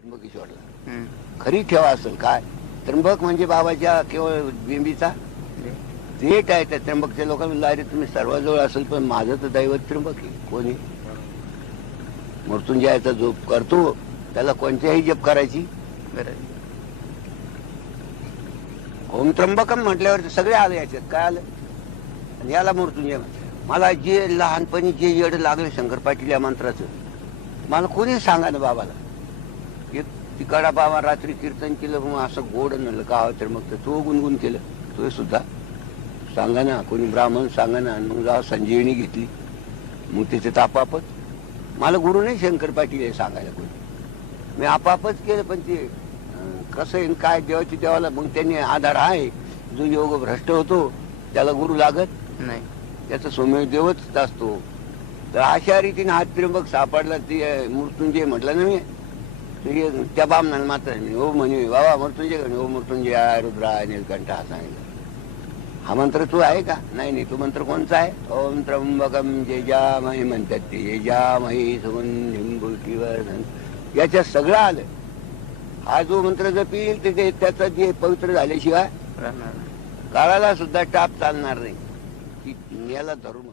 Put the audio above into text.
त्र्यंबकेश्वरला खरी ठेवा असेल काय. त्र्यंबक म्हणजे बाबाच्या केवळ बिंबीचा देठ आहे. त्या त्र्यंबकच्या लोकांना अरे तुम्ही सर्वाजवळ असेल पण माझं तर दैवत त्र्यंबक आहे. कोणी मृत्युंजयाचा जो करतो त्याला कोणत्याही जप करायची गरज. ओम त्र्यंबकम म्हटल्यावर सगळे आले याच्यात. काय आलं आणि याला मृत्युंजय म्हटलं. मला जे लहानपणी जे येड लागले शंकर पाटील या मंत्राचं मला कोणी सांगा ना बाबाला. एक तिकडा बाबा रात्री कीर्तन केलं मग असं गोड म्हणलं का तर मग तो गुणगुण केलं. तो सुद्धा सांगा ना कोणी ब्राह्मण सांगा ना. मग जाऊ संजीवनी घेतली मग त्याच्यात आपापच. मला गुरु नाही शंकर पाटील हे सांगायला कोणी. मी आपापच केलं पण ते कसं आहे काय देवाची देवाला मग त्यांनी आधार आहे. जो योग भ्रष्ट होतो त्याला गुरु लागत नाही. त्याचा सोम्य देवच असतो. तर अशा रीतीने हा त्र्यंबक सापडला. ते मृत्युंजय म्हटलं ना मी त्या बामणाला मात्र हो म्हणे बाबा मृत्युंजय हो मृत्युंजय रुद्रा नीलकंठ हा सांगितलं. हा मंत्र तू आहे का. नाही तो मंत्र कोणचा आहे. ओम त्र्यंबकम जेजामही म्हणतात ते जेजामही सुगंधिम. याच्यात सगळं आलं. हा जो मंत्र जपील ते त्याचा जे पवित्र झाल्याशिवाय काळाला सुद्धा टाप चालणार नाही. की याला धरून